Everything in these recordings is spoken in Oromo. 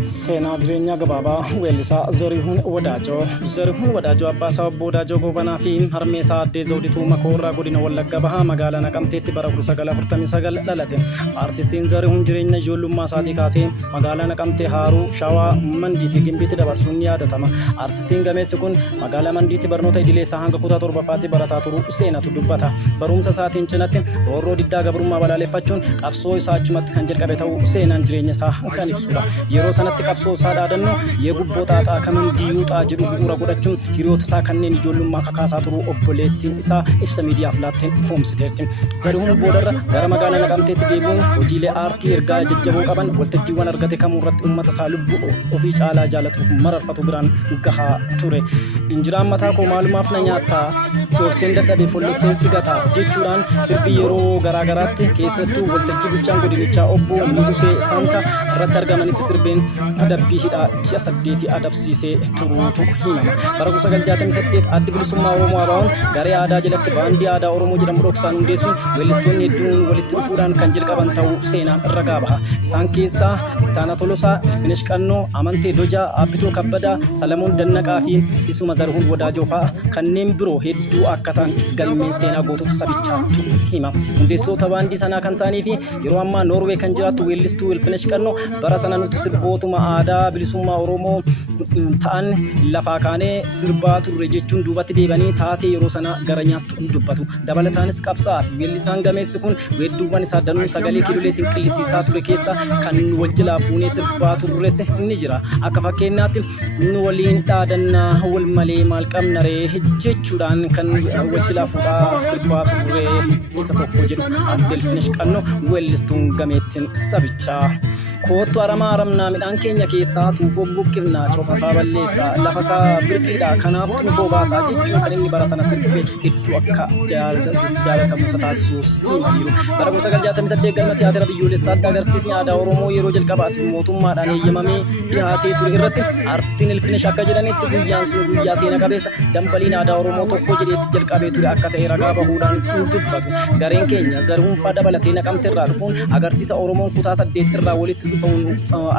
Seenaa jireenyaa gabaabaa weellisaa Zarihuun Wadaajoo abbaa isaa obbo Wadaajoo Goobanaa fi harmee isaa addee Zawdituu Makoorraa godina Wallagga Bahaa magaalaa Naqamteetti bara 1949 dhalate. Artistiin Zarihuun jireenya ijoollummaa isaatii kaasee magaalaa Naqamtee Haaruu, Shawaa, Mandii fi Gimbiitti dabarsuun ni yaadatama. Artistiin gameessi kun magaalaa Mandiitti barnoota idilee isaa hanga kutaa 7ffaatti barataa turuu seenatu dubbata. Barumsa isaatiin cinatti roorroo diddaa gabrummaa balaaleffachuun qabsoo isaa achumatti kan jalqabe ta'uu seenaan jireenya isaa kan ibsudha. Yeroo sanatti qabsoo isaa dhaadannoo yeegubboo xaaxaa kamandii yuuxaa jedhu bu'uura godhachuun hiriyoota isaa kanneen ijoollummaa kakaasaa turuu obboleettiin isaa ibsa miidiyaaf laatteen ifoomsiteerti. Zarihuun boodarra gara magaalaa Naqamteetti deebi'uun hojiilee aartii ergaa jajjaboo qaban waltajjiiwwan argate kamurratti uummata isaa lubbuu ofii caalaa jaalatuuf mararfatu biraan gahaa ture. Injiraan mataa koo maalumaaf na nyaattaa soobseen dadhabee follosseen sigataa jechuudhaan sirbii yeroo garaagaraatti keessattuu waltajjii bulchaan godinichaa obbo Nugusee Fanta irratti argamanitti sirbeen adabbii hidhaa ji'a 8 adabsiisee turuutu himama. Bara 1968 addi bilisummaa Oromoo ABO'n garee aadaa jalatti baandii aadaa Oromoo jedhamu dhoksaan hundeessuun weellistoonni hedduun walitti dhufuudhaan kan jalqaban ta'uu seenaan ragaa baha. Isaan keessaa Ittaanaa Tolosaa, Ilfinesh Qannoo, Amantee Dojaa, Abbituu Kabbadaa, Salamoon Dannaqaa fi isuma Zarihuun Wadaajoo fa'a kanneen biroo hedduu akka ta'an galmeen seenaa gootota sabichaatu hima. Hundeessitoota baandii sanaa kan ta'anii fi yeroo ammaa Noorwee kan jiraattu weellistuu Ilfinesh Qannoo bara sana nuti sirbootuma aadaa bilisummaa Oromoo ta'an lafaa kaanee sirbaa turre jechuun duubatti deebanii taatee yeroo sana gara nyaattu dubbatu. Dabalataanis qabsaa'aa fi weellisaan gameessi kun weedduuwwan isaa danuu sagalee kiiloleetiin qillisiisaa ture keessa kan wal jalaa fuunee sirbaa turres ni jira. Akka fakkeenyaatti nu waliin dhaadannaa wal malee maal qabna ree jechuudhaan kan wal jalaa fuudhaa sirbaa turre isa tokko jedhu adde Ilfinesh Qannoo weellistuun gameettiin sabichaa. Koottu aramaa aramnaa midhaan keenya keessaa tuufoo buqqifnaa cofasaa balleessaa lafasaa birqiidha kanaaf tuufoo baasaa jechuun kan inni bara sana sirbee hedduu akka jaalatamu isa taasisuus himaniiru. Bara 1968 galma tiyaatira biyyoolessaatti agarsiisni aadaa Oromoo yeroo jalqabaatiif mootummaadhaan eeyyamamee dhiyaatee ture irratti artistiin Ilfinesh akka jedhanitti guyyaan sun guyyaa seena qabeessa dambaliin aadaa Oromoo tokko jedheetti jalqabee ture akka ta'e ragaa bahuudhaan dubbatu. Gareen keenya Zarihuun faa dabalatee Naqamtee irraa dhufuun agarsiisa Oromoon kutaa 8 irraa walitti dhufuun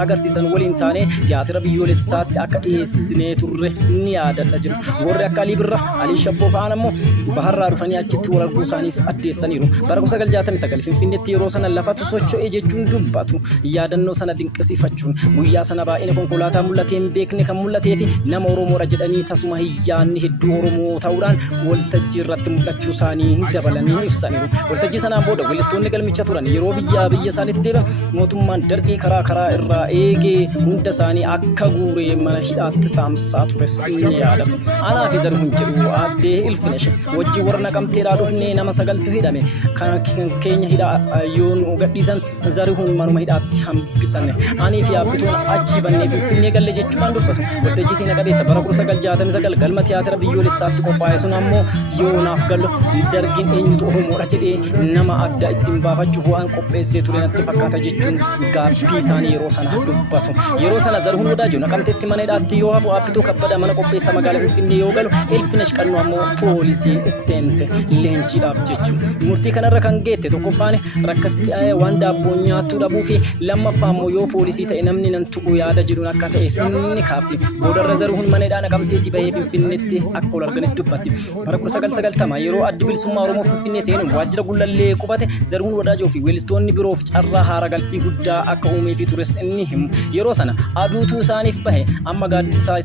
agarsiisan waliin taane tiyaatira biyyoolessaatti akka dhiyeessinee turre ni yaadadha jiru. Warri akka Alii Birraa, Alii Shabboo fa'aan ammoo baharraa dhufanii achitti wal arguu isaaniis addeessaniiru. Bara 1969 Finfinneetti yeroo sana lafatu socho'ee jechuun dubbatu. Yaadannoo sana dinqisiifachuun guyyaa sana baay'ina konkolaataa mul'atee hin beekne kan mul'atee fi nama Oromoodha jedhanii tasuma hiyyaanni hedduu Oromoo ta'uudhaan waltajjii irratti mul'achuu isaanii dabalanii ibsaniiru. Waltajjii sanaan booda weellistoonni galmicha turan yeroo biyya isaaniitti deebi'an mootummaan darbii karaa irraa eegee hunda isaanii akka guuree mana hidhaatti saamsaa tures ni yaadatu. Anaa fi Zarihuun jedhu addee Ilfinesh wajjin warra Naqamteedhaa dhufnee nama 9tu hidhame kan keenya hidhaa yoo nu gadhiisan Zarihuun manuma hidhaatti hambisan. Anii fi Abbituun achi bannee Finfinnee galle jechuudhaan dubbatu. Waltajjii seena qabeessa bara 1969 galma tiyaatira biyyoolessaatti qophaa'e sun ammoo yoo naaf gallo dargiin eenyutu Oromoodha jedhee nama adda ittiin baafachuuf waan qopheessee ture natti fakkaata jechuun gaabbii isaanii yeroo sana dubbatu. Yeroo sana Zarihuun Wadaajoo Naqamteetti mana hidhaatti yoo hafu Abbituu Kabbadaa mana qopheessa magaalaa Finfinnee yoo galu Ilfinesh Qannoo ammoo poolisii seente leenjiidhaaf jechuudha. Murtii kanarra kan geette tokkoffaan rakkatti waan daabboo nyaattuu dhabuu fi lammaffaa ammoo yoo poolisii ta'e namni nan tuqu yaada jedhuun akka ta'e sinni kaafti. Boodarra Zarihuun mana hidhaa Naqamteetti bahee Finfinneetti akka ol arganis dubbatti. Bara 1990 yeroo addi bilisummaa Oromoo Finfinnee seenuun waajjira Gullallee qubate Zarihuun Wadaajoo fi weellistoonni biroof carraa haara galfii guddaa akka uumee fi tures inni himu. Yeroo sana aduutu isaaniif bahe amma gaaddisaa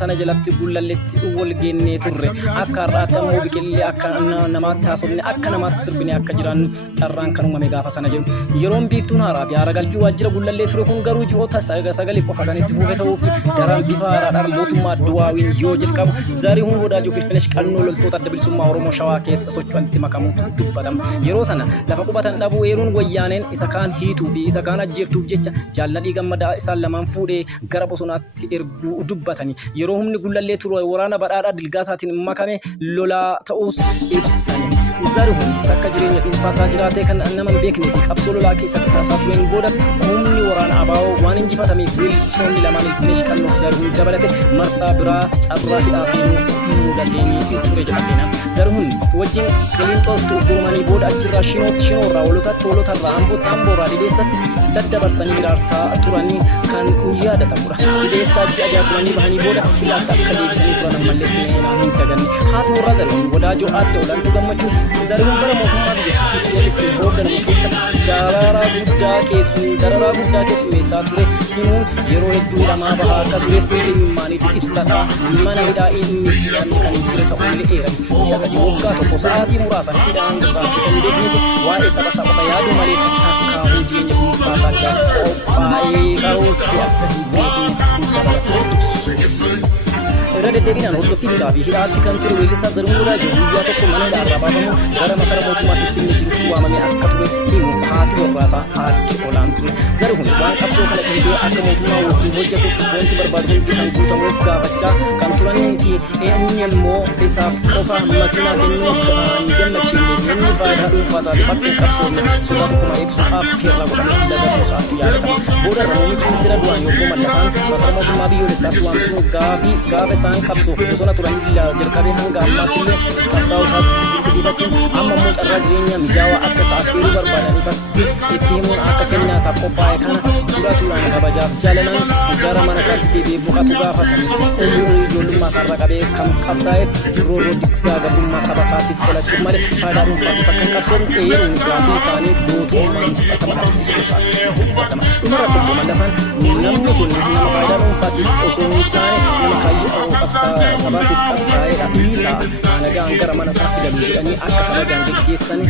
sana jalatti Gullalleetti wal geennee turre akka har'aatti ammoo biqillee akka namaatti haasofne akka namaatti sirbine akka jiraannu carraan kan uumame gaafa sana jedhu. Yeroon biiftuun haaraa fi haara galfii waajjira Gullallee ture kun garuu ji'oota 9 qofa kan itti fufe ta'uu fi daraan bifa haaraadhaan mootummaa duwwaawiin yoo jalqabu Zarihuun Wadaajoo fi Ilfinesh Qannoo loltoota adda bilisummaa Oromoo Shawaa keessa socho'anitti makamuutu dubbatama. Yeroo sana lafa qubatan dhabuu eeruun wayyaaneen isa kaan hiituu fi isa kaan ajjeeftuuf jecha Jaalladhii Gammadaa isaan lamaan fuudhee gara bosonaatti erguu dubbatanii. Yeroo humni Gullallee ture waraana badhaadhaa Dilgaasaatiin makame lolaa ta'uus ibsani. Zarihun takka jireenya dhuunfaasaa jiraatee kan nama hin beeknee fi qabsoo lolaa keessatti taasaa tureen boodas humni waraana abaa'oo waan injifatameef weellistoonni lamaaniif meesh qannoof Zarihun dabalate marsaa biraa carraa hidhaa seenuu mudateenii ture jedha seenaan. Zarihun wajjin qiliinxootti uggurumanii booda achirraa shinoorraa hoolotarraa amboorraa Lideessatti daddabarsanii hiraarsaa turanii kan yaadatamudha. Lideessaa ji'a jaha turanii bahanii booda hidhaatti akka deebisanii turan ammallee seenaa hin daganne. Haati warraa Zarihun wadaajoo aadde olaantuu gammachuu Zarihun bara mootummaa biyyattiitti waliif hoogganamu keessatti dararaa guddaa keessummeessaa ture himuun yeroo hedduu hidhamaa bahaa akka tures eenyummaaniitu ibsata. Mana hidhaa inni itti hidhamne kan hin ture ta'ullee eerame. Ji'a sadii waggaa tokko sa'aatii muraasa hidhaan irraa kan beeknetti waa'ee saba qofa yaaduu malee takkaahuu jireenya dhuunfaasaa jiraatu qophaa'ee karoorsi akka hin beekne dabalata ibsu. Irra deddeebiinaan hordoffiisaa fi hidhaatti kan ture weellisaa Zarihun Wadaajoo guyyaa tokko mana hidhaarraa baafamu gara masara mootummaa Finfinnee jirutti waamamee akka ture himu haati warraasaa aadde olaantuu. Zarihun waan qabsoo kana dhiisee akka mootummaa wajjin hojjetu wanti barbaadu hundi kan guutamuuf gaafachaa kan turanii fi inni immoo isaaf qofa makiinaa kennuu hin gammachiifne inni faayidaa dhuunfaasaatiif akka qabsoofne suuraa tokko malee ibsuudhaaf firra godhamee laga isaatti yaadatama. Boodarra muummichi ministeera duraan Obbo Mallasaan masara mootummaa biyyoolessaatti waamsisuun gaafa isaan qabsoof bosona turan jalqabee hanga ammaatti illee qabsaa'uu isaatti dinqisiifachuun amma immoo carraa jireenya mijaawaa akka isaaf feeruu barbaadaniifatti itti himuun akka kennaa isaaf qophaa'e kana fudhatuudhaan kabajaaf jaalalaan gara mana isaatti deebi'ee boqotu gaafatan. Umurii ijoollummaa isaarraa qabee kan qabsaa'eef roorroo diddaa gabrummaa saba isaatiif qolachuuf malee faayidaa dhuunfaatiif akka hin qabsoofne eeruun gaafii isaanii gootummaan fudhatama dhabsiisuu isaatti dubbatama. Dhumarratti Obbo Mallasaan namni kun nama faayidaa dhuunfaatiif osoo hin taane nama kaayyoo sabaatiif qabsaa'eedha. Isaa nagaan gara mana isaatti galu jedhanii akka kabajaan geggeessan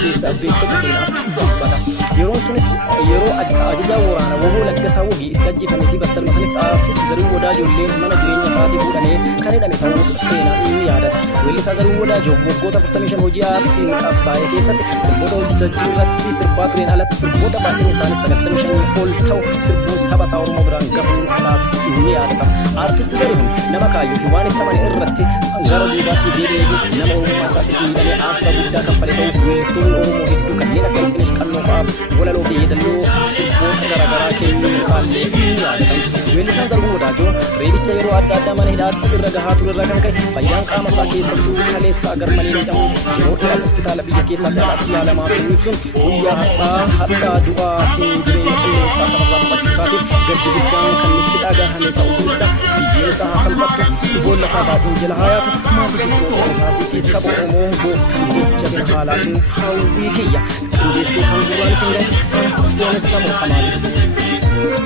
keessa beektota seenaa dubbata. Yeroon sunis yeroo ajajaa waraana woboo Laggasaa Wagii itti ajjeefamee fi battaluma sanitti aartisti Zarihun Wadaajoo illee mana jireenya isaatii fuudhamee kan hidhame ta'uus seenaan inni yaadata. Weellisaa Zarihun Wadaajoo waggoota 45 hojii aartiin qabsaa'e keessatti sirboota hojjetachuu irratti sirbaa tureen alatti sirboota baay'een isaanii 95 ol ta'u sirbuun saba isaa Oromoo biraan gahuun isaas ni yaadatama. Aartisti Zarihun nama kaayyoo fi waan itti amane irratti gara duubaatti deebi'ee nama Oromummaa isaatiif miidhamee aarsaa guddaa kanfale ta'uuf weellistoonni Oromoo hedduu kanneen akka Ilfinesh Qannoo fa'aaf walaloo fi yeedalloo sirboota garaagaraa kennuu isaallee ni yaadatama. Weellisaan Zarihun Wadaajoo reebicha yeroo adda addaa mana hidhaatti irra gahaa ture irraa kan ka'e fayyaan qaama isaa keessattuu kaleessa agar malee miidhamu yeroo dheeraaf hospitaala biyya keessatti alatti yaalamaa ture ibsuun guyyaa hadhaa du'aatiin jireenya qilleensaa sababii boqochuu isaatiif gaddi guddaan kan nutti dhagahame ta'uu ibsa. Biyyeen isaa haa salphattu boolla isaa baadhiin jala haa yaatu maatii fi firoota isaatii fi saba Oromoo gooftaan jajjabina haalaatiin hawwii kiyya qindeessee kan gurraan isin gahe kana seenessa mootummaatiif.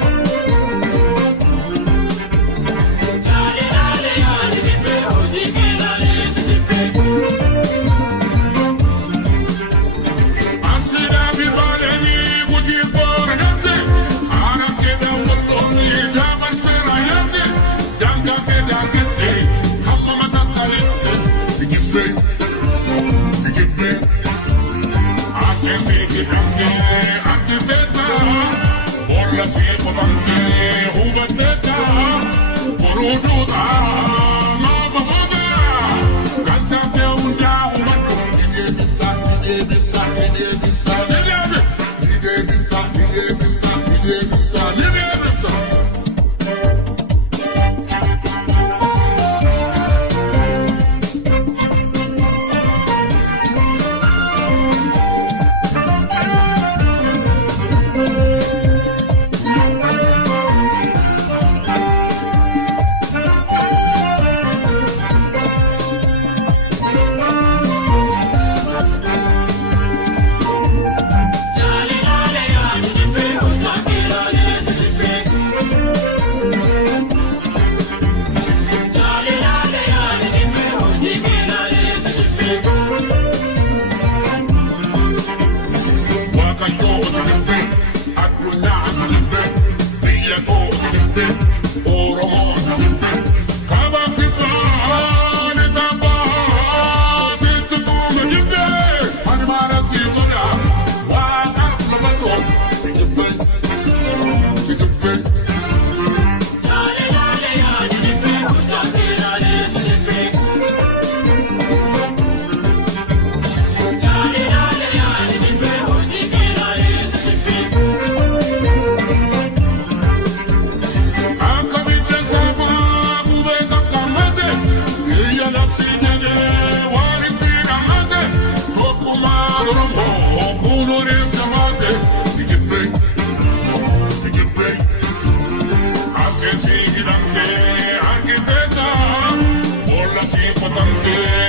naqamtee.